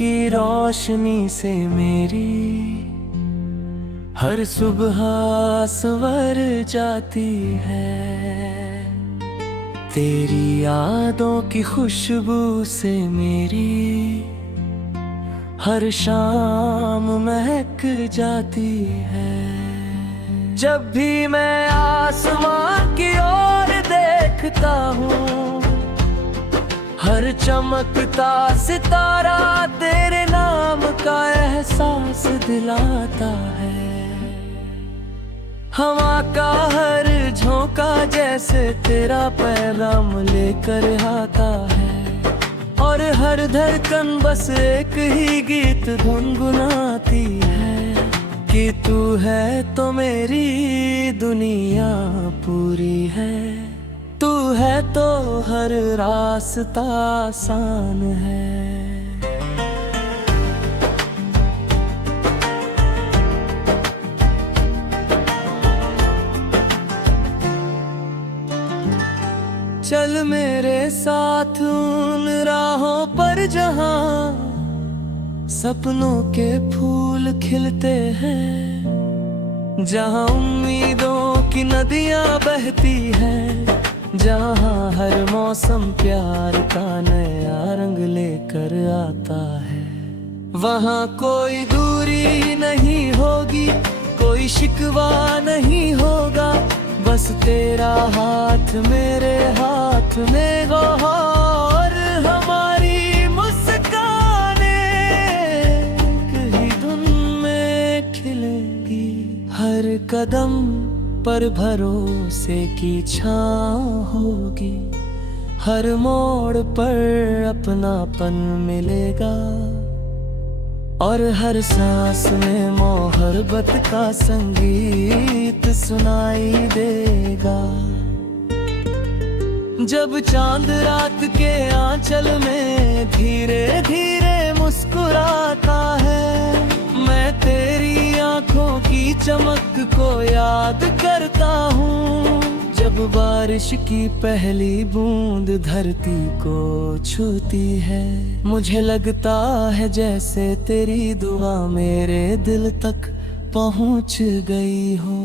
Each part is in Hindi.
की रोशनी से मेरी हर सुबह संवर जाती है। तेरी यादों की खुशबू से मेरी हर शाम महक जाती है। जब भी मैं आसमां की ओर देखता हूँ, हर चमकता सितारा तेरे नाम का एहसास दिलाता है। हवा का हर झोंका जैसे तेरा पैगाम लेकर आता है, और हर धड़कन बस एक ही गीत गुनगुनाती है कि तू है तो मेरी दुनिया पूरी है, तू है तो हर रास्ता आसान है। चल मेरे साथ उन राहों पर जहां सपनों के फूल खिलते हैं, जहां उम्मीदों की नदियां बहती हैं, जहां हर मौसम प्यार का नया रंग लेकर आता है। वहां कोई दूरी नहीं होगी, कोई शिकवा नहीं होगा, बस तेरा हाथ मेरे हाथ में हो, और हमारी मुस्काने कहीं धुन में खिलेंगी। हर कदम पर भरोसे की छाँव होगी, हर मोड़ पर अपनापन मिलेगा, और हर सांस में मोहब्बत का संगीत सुनाई देगा। जब चांद रात के आंचल में धीरे धीरे मुस्कुराता है, मैं तेरी आंखों की चमक को याद करता हूँ। जब बारिश की पहली बूंद धरती को छूती है, मुझे लगता है जैसे तेरी दुआ मेरे दिल तक पहुँच गई हो।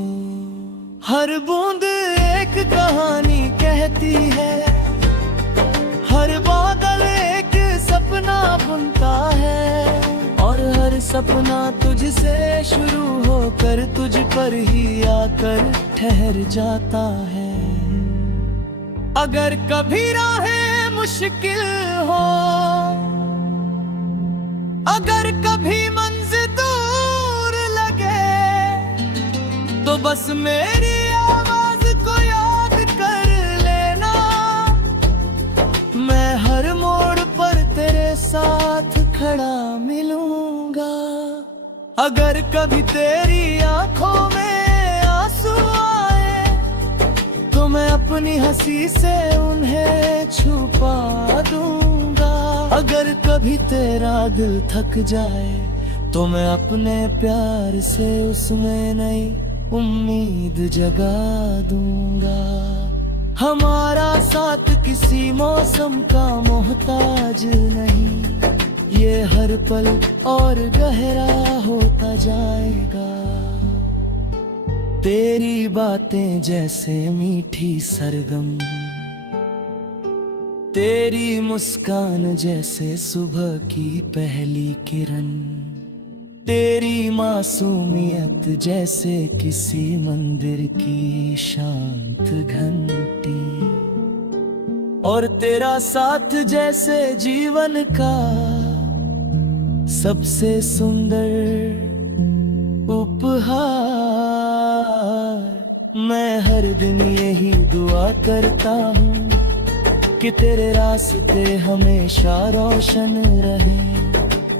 हर बूंद एक कहानी कहती है, हर बादल एक सपना बुनता है, और हर सपना तुझसे शुरू होकर तुझ पर ही आकर ठहर जाता है। अगर कभी राहें मुश्किल हो, अगर कभी मंजिल दूर लगे, तो बस मेरी आवाज को याद कर लेना। मैं हर मोड़ पर तेरे साथ खड़ा मिलूंगा। अगर कभी तेरी आंखों में आंसू आए, तो मैं अपनी हंसी से उन्हें छुपा दूंगा। अगर कभी तेरा दिल थक जाए, तो मैं अपने प्यार से उसमें नई उम्मीद जगा दूंगा। हमारा साथ किसी मौसम का मोहताज नहीं, ये हर पल और गहरा होता जाएगा। तेरी बातें जैसे मीठी सरगम, तेरी मुस्कान जैसे सुबह की पहली किरण, तेरी मासूमियत जैसे किसी मंदिर की शांत घंटी, और तेरा साथ जैसे जीवन का सबसे सुंदर उपहार। मैं हर दिन यही दुआ करता हूँ कि तेरे रास्ते हमेशा रोशन रहे,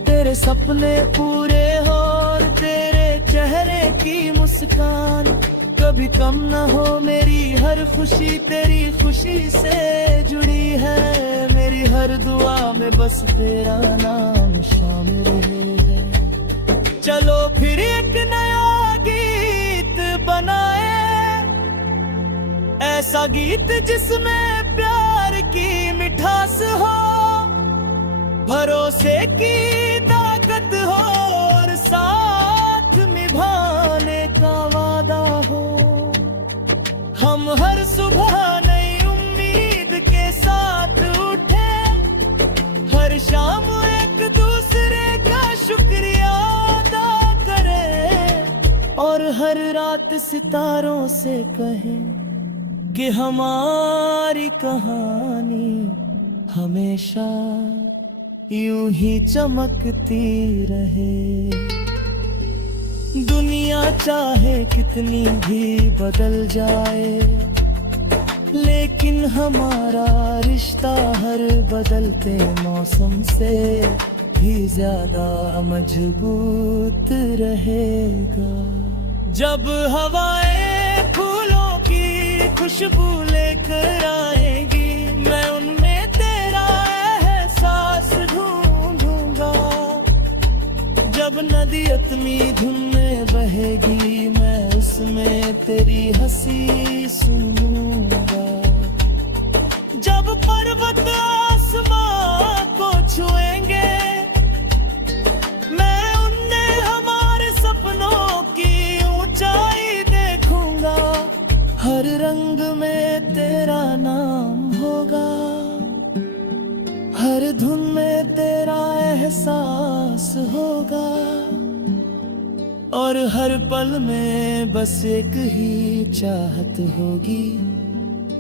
तेरे सपने पूरे हो, और तेरे चेहरे की मुस्कान कभी कम न हो। मेरी हर खुशी तेरी खुशी से जुड़ी है, मेरी हर दुआ में बस तेरा नाम शामिल है। चलो फिर एक नया गीत बनाए, ऐसा गीत जिसमें प्यार की मिठास हो, भरोसे की साथ निभाने का वादा हो। हम हर सुबह नई उम्मीद के साथ उठे, हर शाम एक दूसरे का शुक्रिया अदा करें, और हर रात सितारों से कहें कि हमारी कहानी हमेशा यूं ही चमकती रहे। दुनिया चाहे कितनी भी बदल जाए, लेकिन हमारा रिश्ता हर बदलते मौसम से भी ज्यादा मजबूत रहेगा। जब हवाएं फूलों की खुशबू लेकर आएगी, मैं उनमें तेरा एहसास ढूंढूंगा। जब नदी अपनी धुन में बहेगी, मैं उसमें तेरी हंसी सुनूंगा। जब पर्वत आसमां को छुएंगे, मैं उनमें हमारे सपनों की ऊंचाई देखूंगा। हर रंग में तेरा नाम होगा, हर धुन में तेरा एहसास होगा, और हर पल में बस एक ही चाहत होगी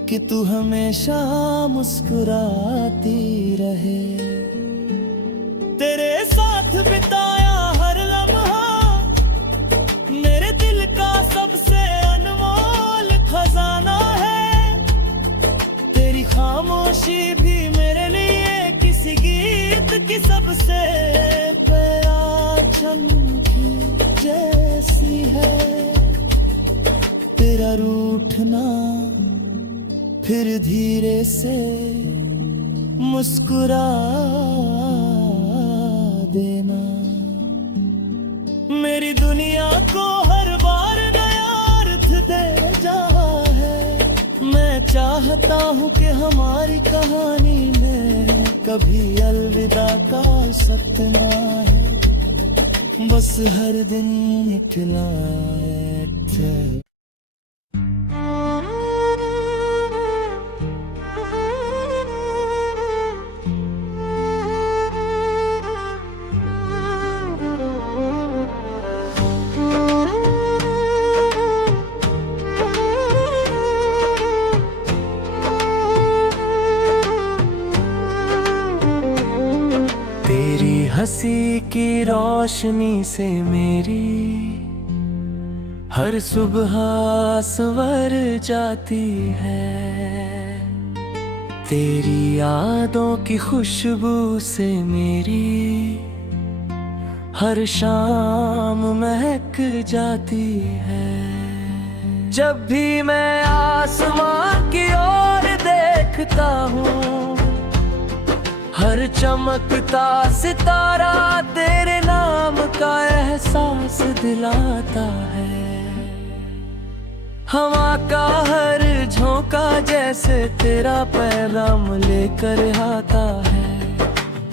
कि तू हमेशा मुस्कुराती रहे। तेरे साथ बिताया हर लम्हा मेरे दिल का सबसे अनमोल खजाना है। तेरी खामोशी भी मेरे लिए किसी गीत की सबसे प्यारी जैसी है। तेरा रूठना फिर धीरे से मुस्कुरा देना, मेरी दुनिया को हर बार नया अर्थ दे जा है। मैं चाहता हूँ कि हमारी कहानी में कभी अलविदा का सपना है, बस हर दिन निकला है। हंसी की रोशनी से मेरी हर सुबह संवर जाती है। तेरी यादों की खुशबू से मेरी हर शाम महक जाती है। जब भी मैं आसमां की ओर देखता हूँ, हर चमकता सितारा तेरे नाम का एहसास दिलाता है। हवा का हर झोंका जैसे तेरा पैगाम लेकर आता है,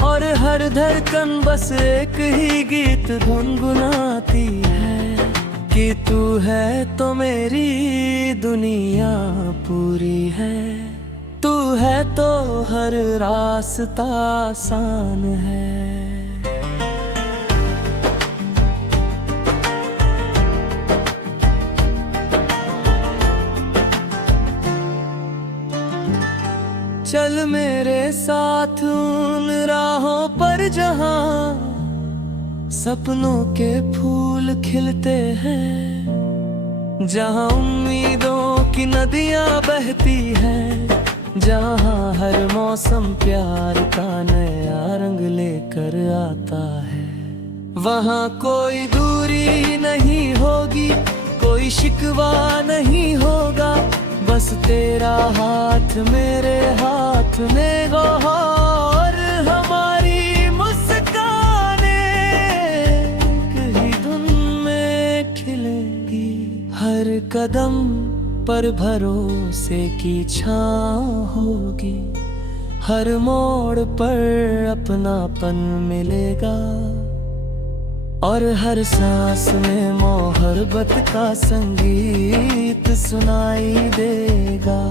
और हर धड़कन बस एक ही गीत गुनगुनाती है कि तू है तो मेरी दुनिया पूरी है। तू है तो हर रास्ता आसान है। चल मेरे साथ उन राहों पर जहां सपनों के फूल खिलते हैं, जहां उम्मीदों की नदियां बहती हैं, जहाँ हर मौसम प्यार का नया रंग लेकर आता है। वहाँ कोई दूरी नहीं होगी, कोई शिकवा नहीं होगा, बस तेरा हाथ मेरे हाथ में हो, और हमारी मुस्काने कहीं धुन में खिलेंगी। हर कदम पर भरोसे की छाँव होगी, हर मोड़ पर अपनापन मिलेगा, और हर सांस में मोहब्बत का संगीत सुनाई देगा।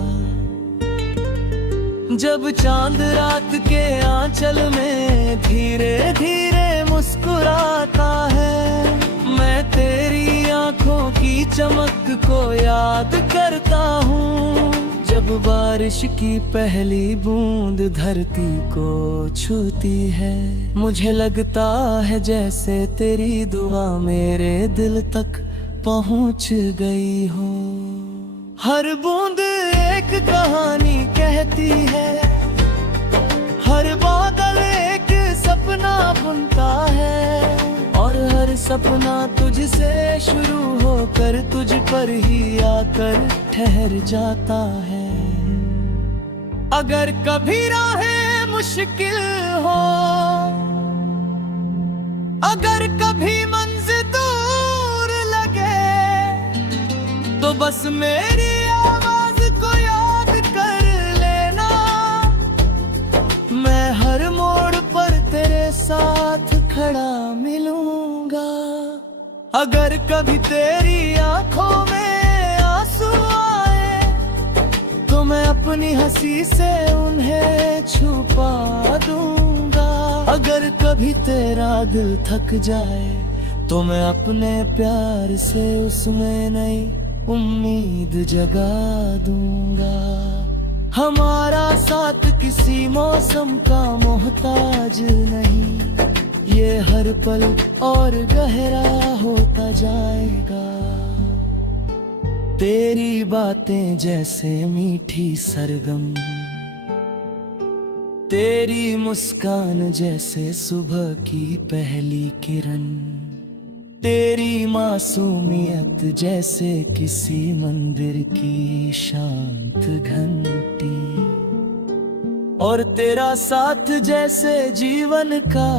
जब चांद रात के आंचल में धीरे धीरे मुस्कुराता है, मैं तेरी आंखों की चमक को याद करता हूँ। जब बारिश की पहली बूंद धरती को छूती है, मुझे लगता है जैसे तेरी दुआ मेरे दिल तक पहुँच गई हो। हर बूंद एक कहानी कहती है, हर बादल एक सपना बुनता है, और हर सपना तुझसे शुरू होकर तुझ पर ही आकर ठहर जाता है। अगर कभी राहें मुश्किल हो, अगर कभी मंजिल दूर लगे, तो बस मेरी आवाज को याद कर लेना। मैं हर मोड़ पर तेरे साथ खड़ा मिलूंगा। अगर कभी तेरी आंखों में आंसू आए, तो मैं अपनी हंसी से उन्हें छुपा दूंगा। अगर कभी तेरा दिल थक जाए, तो मैं अपने प्यार से उसमें नई उम्मीद जगा दूंगा। हमारा साथ किसी मौसम का मोहताज नहीं, ये हर पल और गहरा होता जाएगा। तेरी बातें जैसे मीठी सरगम, तेरी मुस्कान जैसे सुबह की पहली किरण, तेरी मासूमियत जैसे किसी मंदिर की शांत घंटी, और तेरा साथ जैसे जीवन का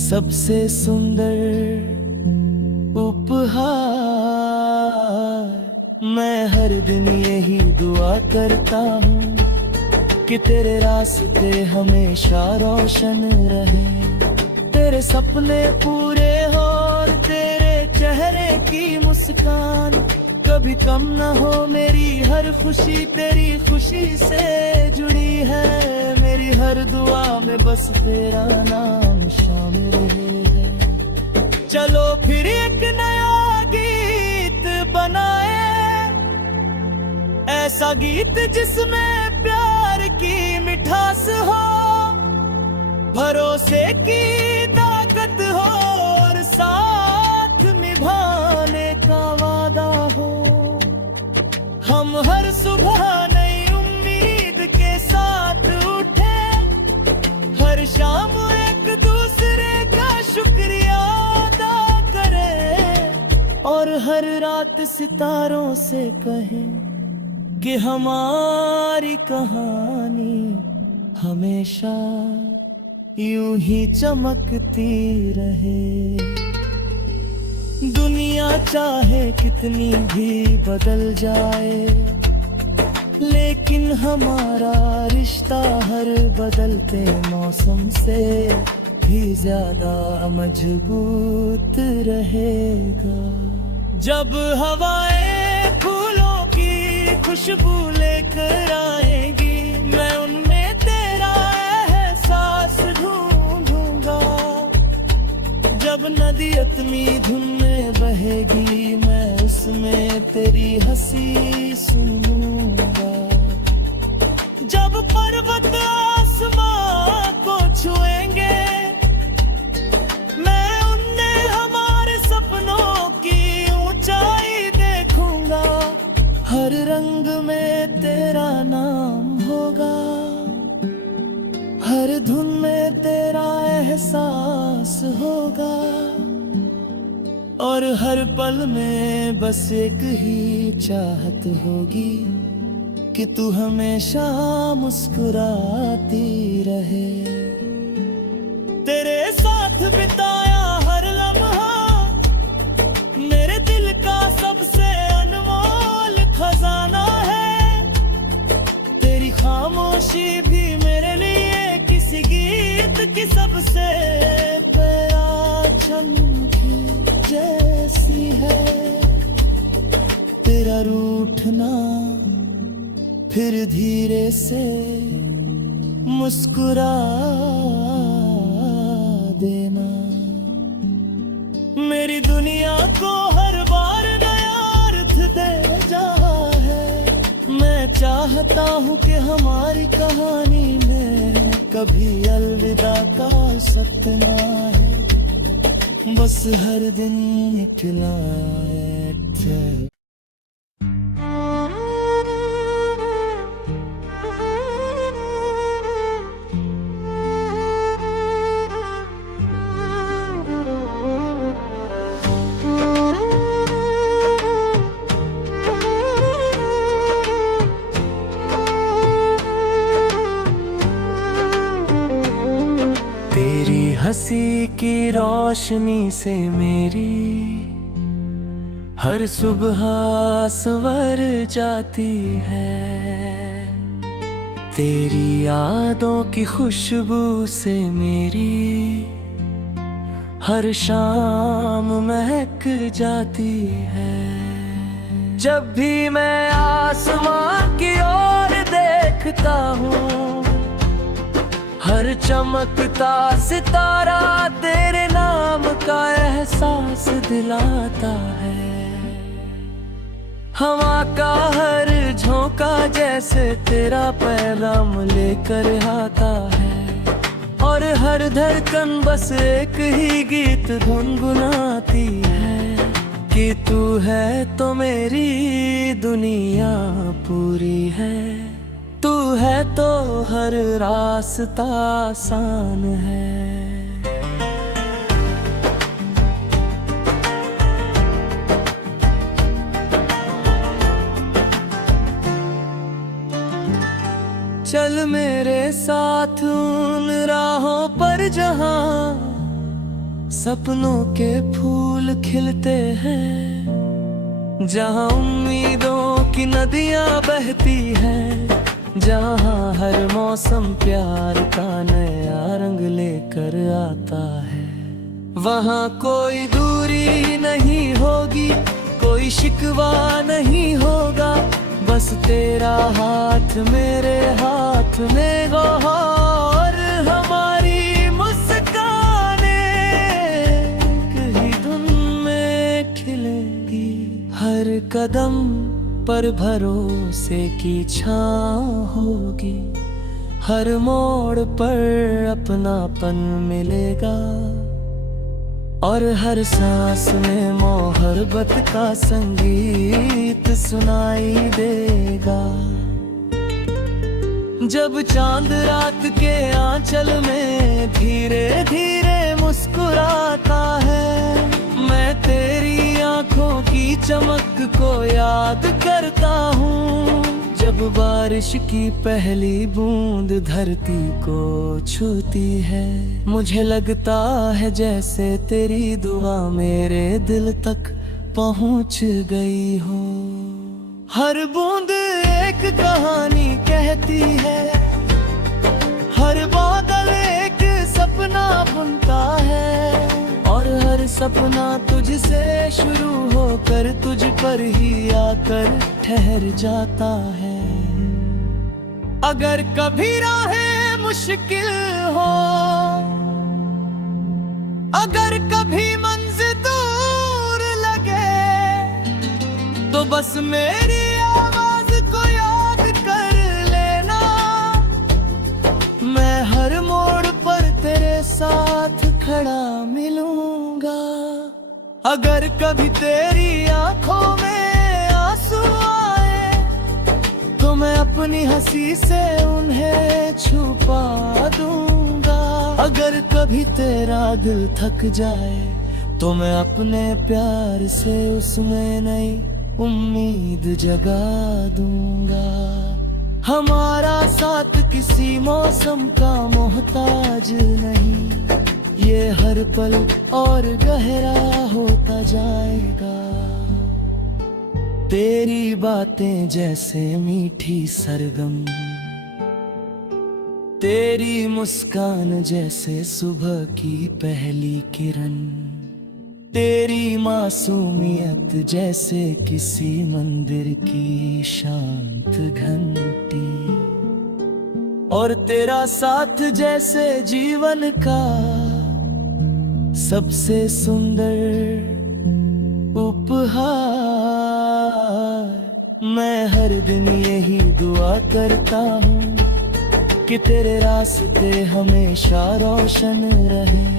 सबसे सुंदर उपहार। मैं हर दिन यही दुआ करता हूँ कि तेरे रास्ते हमेशा रोशन रहे, तेरे सपने पूरे हो और तेरे चेहरे की मुस्कान कभी कम न हो। मेरी हर खुशी तेरी खुशी से जुड़ी है, मेरी हर दुआ में बस तेरा नाम शामिल है। चलो फिर एक नया गीत बनाए, ऐसा गीत जिसमें प्यार की मिठास हो, भरोसे की ताकत हो और साथ निभाने का वादा हो। हम हर सुबह नई उम्मीद के साथ उठे, हर शाम एक दूसरे का शुक्रिया अदा करें, और हर रात सितारों से कहें कि हमारी कहानी हमेशा यूं ही चमकती रहे। दुनिया चाहे कितनी भी बदल जाए, लेकिन हमारा रिश्ता हर बदलते मौसम से भी ज्यादा मजबूत रहेगा। जब हवाएं फूलों की खुशबू लेकर आएगी, मैं उनमें तेरा एहसास ढूंढूंगा। जब नदी अपनी धुन में बहेगी, मैं उसमें तेरी हंसी सुनूंगा। जब पर्वत आसमां को छुएंगे, मैं उनमें हमारे सपनों की ऊंचाई देखूंगा। हर रंग में तेरा नाम होगा, हर धुन में तेरा एहसास होगा, और हर पल में बस एक ही चाहत होगी कि तू हमेशा मुस्कुराती रहे। तेरे साथ बिताया हर लम्हा मेरे दिल का सबसे अनमोल खजाना है। तेरी खामोशी भी मेरे लिए किसी गीत की सबसे प्यारी गुलशन की जैसी है, तेरा रूठना फिर धीरे से मुस्कुरा देना। मेरी दुनिया को हर बार नया अर्थ दे जा है। मैं चाहता हूँ कि हमारी कहानी में कभी अलविदा का सपना है, बस हर दिन निकला है। तेरी हंसी की रोशनी से मेरी हर सुबह संवर जाती है। तेरी यादों की खुशबू से मेरी हर शाम महक जाती है। जब भी मैं आसमां की ओर देखता हूँ, हर चमकता सितारा तेरे नाम का एहसास दिलाता है। हवा का हर झोंका जैसे तेरा पैगाम लेकर आता है, और हर धड़कन बस एक ही गीत गुनगुनाती है कि तू है तो मेरी दुनिया पूरी है, तू है तो हर रास्ता आसान है। चल मेरे साथ उन राहों पर जहां सपनों के फूल खिलते हैं, जहां उम्मीदों की नदियां बहती हैं, जहाँ हर मौसम प्यार का नया रंग लेकर आता है। वहाँ कोई दूरी नहीं होगी, कोई शिकवा नहीं होगा, बस तेरा हाथ मेरे हाथ में हो, और हमारी मुस्काने कहीं धुन में खिलेंगी। हर कदम पर भरोसे की छाँव होगी, हर मोड़ पर अपनापन मिलेगा, और हर सांस में मोहब्बत का संगीत सुनाई देगा। जब चांद रात के आंचल में धीरे धीरे मुस्कुराता है, मैं तेरी आंखों की चमक को याद करता हूँ। जब बारिश की पहली बूंद धरती को छूती है, मुझे लगता है जैसे तेरी दुआ मेरे दिल तक पहुँच गई हो। हर बूंद एक कहानी कहती है, हर बादल एक सपना बुनता है, और हर सपना तुझसे शुरू होकर तुझ पर ही आकर ठहर जाता है। अगर कभी राहें मुश्किल हो, अगर कभी मंजिल दूर लगे, तो बस मेरी आवाज को याद कर लेना। मैं हर मोड़ पर तेरे साथ खड़ा मिलूंगा। अगर कभी तेरी आंखों में आंसू आए, तो मैं अपनी हंसी से उन्हें छुपा दूंगा। अगर कभी तेरा दिल थक जाए, तो मैं अपने प्यार से उसमें नई उम्मीद जगा दूंगा। हमारा साथ किसी मौसम का मोहताज नहीं, ये हर पल और गहरा होता जाएगा। तेरी बातें जैसे मीठी सरगम, तेरी मुस्कान जैसे सुबह की पहली किरण। तेरी मासूमियत जैसे किसी मंदिर की शांत घंटी, और तेरा साथ जैसे जीवन का सबसे सुंदर उपहार। मैं हर दिन यही दुआ करता हूँ कि तेरे रास्ते हमेशा रोशन रहे,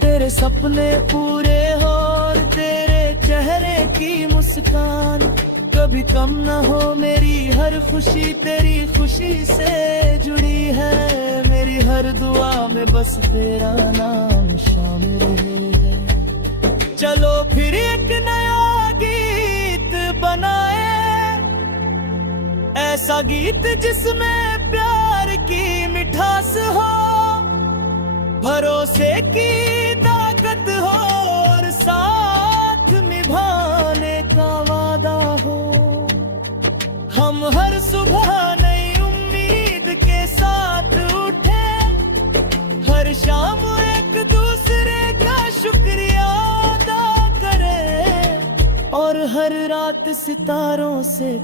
तेरे सपने पूरे हो और तेरे चेहरे की मुस्कान कभी कम न हो। मेरी हर खुशी तेरी खुशी से जुड़ी है, मेरी हर दुआ में बस तेरा नाम शामिल है। चलो फिर एक नया गीत बनाए, ऐसा गीत जिसमें प्यार की मिठास हो, भरोसे की ताकत हो और साथ निभाने का वादा हो। हम हर सुबह नई उम्मीद के साथ उठे, हर शाम एक दूसरे का शुक्रिया अदा करें, और हर रात सितारों से